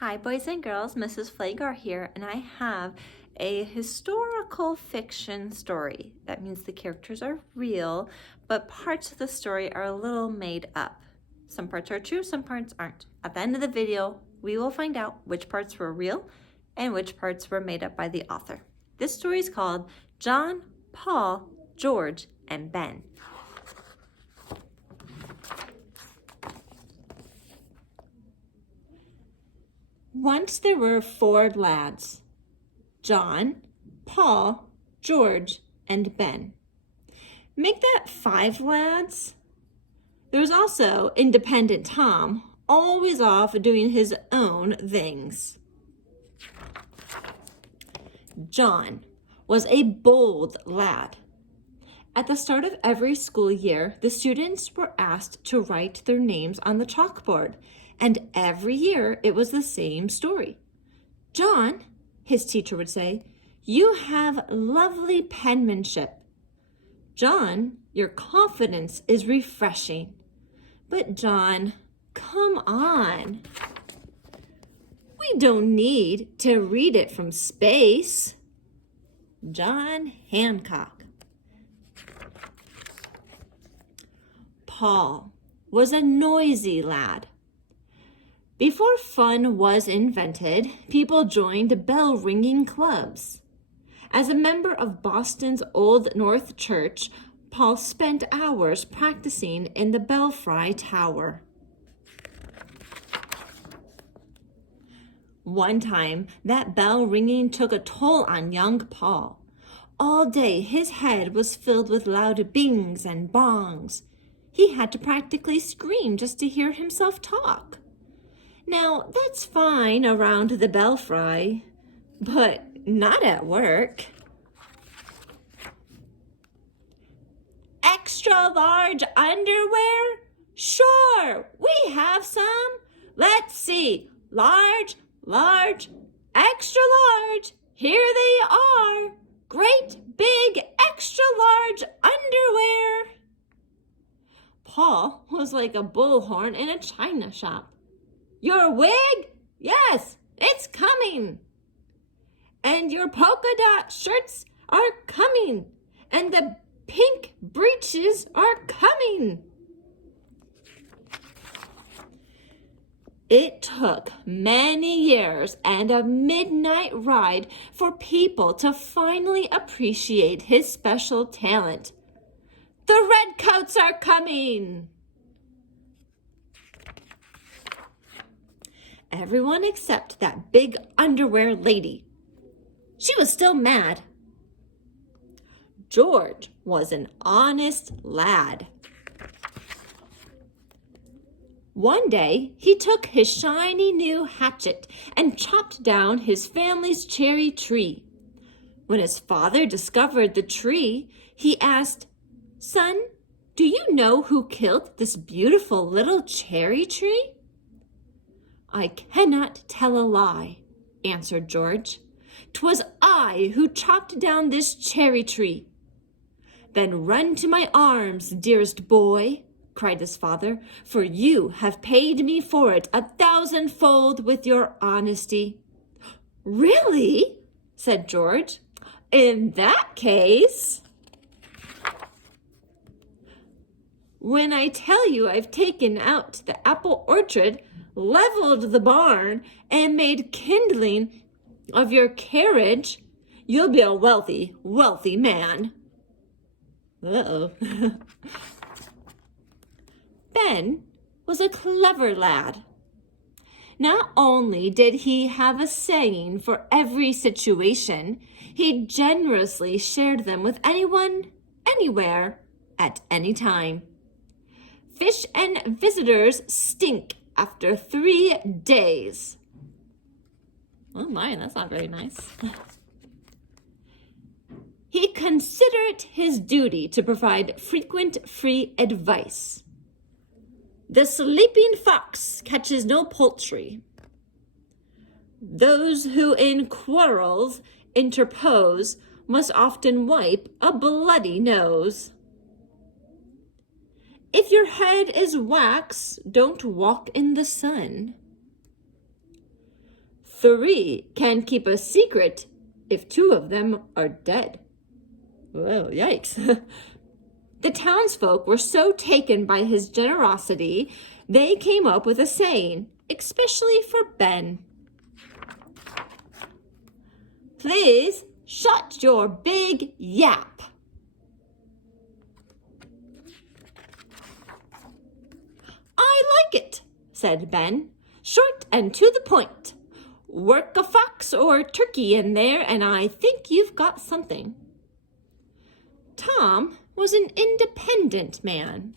Hi boys and girls, Mrs. Flagar here, and I have a historical fiction story. That means the characters are real, but parts of the story are a little made up. Some parts are true, some parts aren't. At the end of the video, we will find out which parts were real and which parts were made up by the author. This story is called John, Paul, George, and Ben. Once there were 4 lads, John, Paul, George, and Ben. Make that 5 lads. There was also independent Tom, always off doing his own things. John was a bold lad. At the start of every school year, the students were asked to write their names on the chalkboard, and every year it was the same story. John, his teacher would say, you have lovely penmanship. John, your confidence is refreshing. But John, come on. We don't need to read it from space. John Hancock. Paul was a noisy lad. Before fun was invented, people joined bell-ringing clubs. As a member of Boston's Old North Church, Paul spent hours practicing in the Belfry Tower. One time, that bell ringing took a toll on young Paul. All day, his head was filled with loud bings and bongs. He had to practically scream just to hear himself talk. Now, that's fine around the belfry, but not at work. Extra large underwear? Sure, we have some. Let's see. Large, extra large. Here they are. Great big extra large underwear. Paul was like a bullhorn in a china shop. Your wig? Yes, it's coming. And your polka dot shirts are coming. And the pink breeches are coming. It took many years and a midnight ride for people to finally appreciate his special talent. The redcoats are coming. Everyone except that big underwear lady. She was still mad. George was an honest lad. One day, he took his shiny new hatchet and chopped down his family's cherry tree. When his father discovered the tree, he asked, "Son, do you know who killed this beautiful little cherry tree?" "I cannot tell a lie," answered George. "'Twas I who chopped down this cherry tree." "Then run to my arms, dearest boy," cried his father, "for you have paid me for it 1,000-fold with your honesty." "Really?" said George. "In that case..." "When I tell you I've taken out the apple orchard, leveled the barn, and made kindling of your carriage, you'll be a wealthy, wealthy man." Uh-oh. Ben was a clever lad. Not only did he have a saying for every situation, he generously shared them with anyone, anywhere, at any time. Fish and visitors stink after 3 days. Oh my, that's not very nice. He considered it his duty to provide frequent free advice. The sleeping fox catches no poultry. Those who in quarrels interpose must often wipe a bloody nose. If your head is wax, don't walk in the sun. 3 can keep a secret if 2 of them are dead. Well, yikes. The townsfolk were so taken by his generosity, they came up with a saying, especially for Ben. Please shut your big yap. I like it, said Ben, short and to the point. Work a fox or turkey in there, and I think you've got something. Tom was an independent man.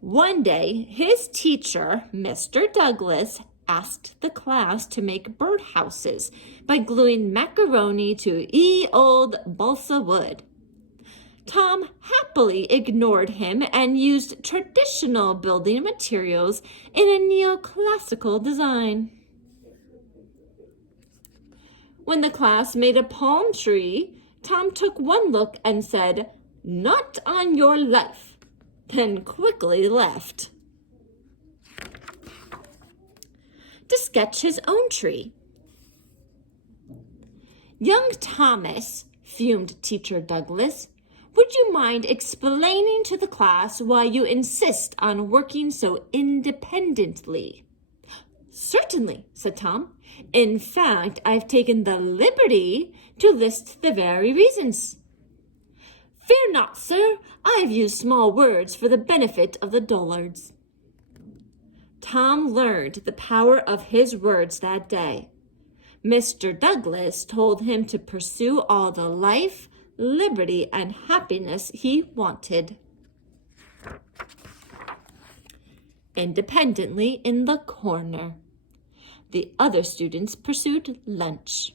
One day, his teacher, Mr. Douglas, asked the class to make birdhouses by gluing macaroni to old balsa wood. Tom happily ignored him and used traditional building materials in a neoclassical design. When the class made a palm tree, Tom took one look and said, "Not on your life," then quickly left to sketch his own tree. Young Thomas, fumed Teacher Douglas, would you mind explaining to the class why you insist on working so independently? Certainly, said Tom. In fact, I've taken the liberty to list the very reasons. Fear not, sir. I've used small words for the benefit of the dullards. Tom learned the power of his words that day. Mr. Douglas told him to pursue all the life, liberty, and happiness he wanted. Independently in the corner, the other students pursued lunch.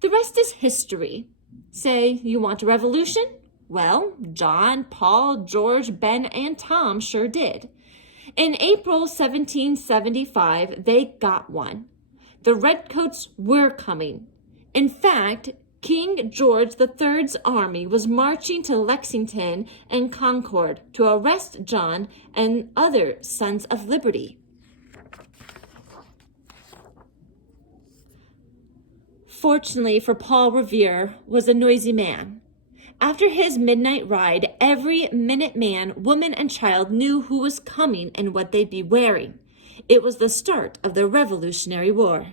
The rest is history. Say, you want a revolution? Well, John, Paul, George, Ben, and Tom sure did. In April 1775, they got one. The Redcoats were coming. In fact, King George III's army was marching to Lexington and Concord to arrest John and other Sons of Liberty. Fortunately for Paul Revere was a noisy man. After his midnight ride, every Minuteman, woman, and child knew who was coming and what they'd be wearing. It was the start of the Revolutionary War.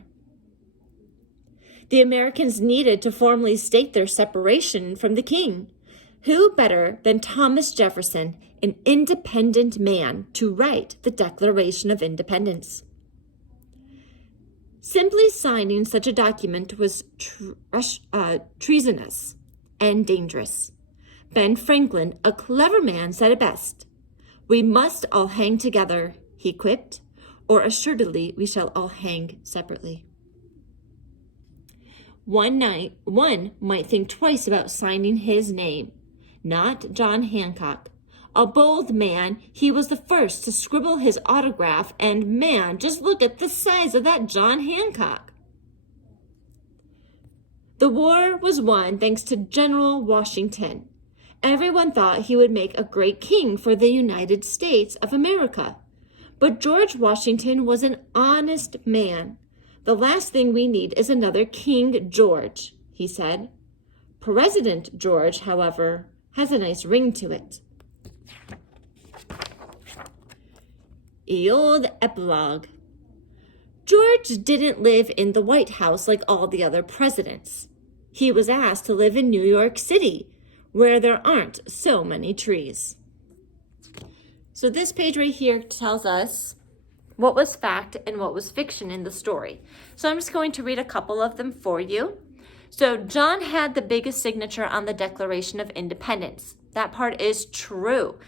The Americans needed to formally state their separation from the king. Who better than Thomas Jefferson, an independent man, to write the Declaration of Independence? Simply signing such a document was treasonous and dangerous. Ben Franklin, a clever man, said it best. We must all hang together, he quipped, or assuredly we shall all hang separately. One might think twice about signing his name. Not John Hancock. A bold man, he was the first to scribble his autograph, and man, just look at the size of that John Hancock. The war was won thanks to General Washington. Everyone thought he would make a great king for the United States of America. But George Washington was an honest man. The last thing we need is another King George, he said. President George, however, has a nice ring to it. Old epilogue. George didn't live in the White House like all the other presidents. He was asked to live in New York City, where there aren't so many trees. So this page right here tells us what was fact and what was fiction in the story. So I'm just going to read a couple of them for you. So John had the biggest signature on the Declaration of Independence. That part is true.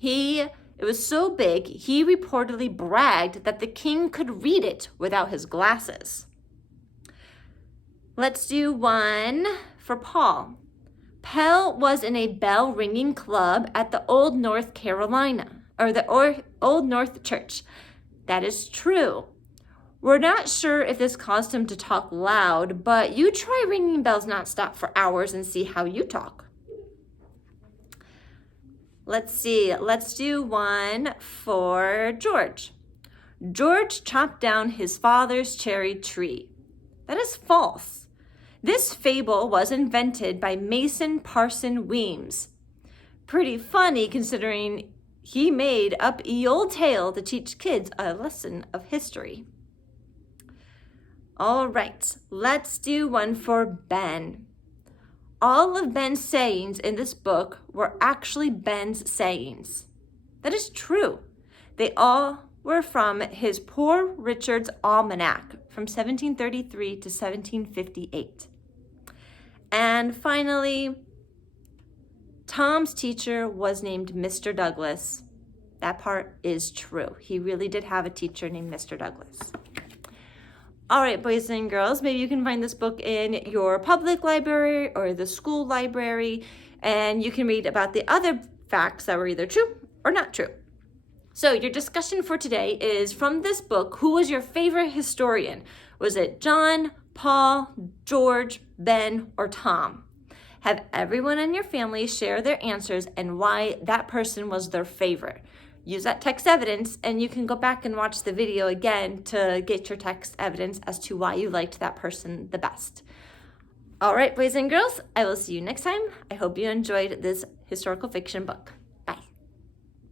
It was so big, he reportedly bragged that the king could read it without his glasses. Let's do one for Paul. Pell was in a bell-ringing club at the Old North Old North Church. That is true. We're not sure if this caused him to talk loud, but you try ringing bells nonstop for hours and see how you talk. Let's see. Let's do one for George. George chopped down his father's cherry tree. That is false. This fable was invented by Mason Parson Weems. Pretty funny considering he made up a old tale to teach kids a lesson of history. All right, let's do one for Ben. All of Ben's sayings in this book were actually Ben's sayings. That is true. They all were from his Poor Richard's Almanac from 1733 to 1758. And finally, Tom's teacher was named Mr. Douglas. That part is true. He really did have a teacher named Mr. Douglas. All right, boys and girls, maybe you can find this book in your public library or the school library, and you can read about the other facts that were either true or not true. So your discussion for today is from this book, who was your favorite historian? Was it John, Paul, George, Ben, or Tom? Have everyone in your family share their answers and why that person was their favorite. Use that text evidence, and you can go back and watch the video again to get your text evidence as to why you liked that person the best. All right, boys and girls, I will see you next time. I hope you enjoyed this historical fiction book.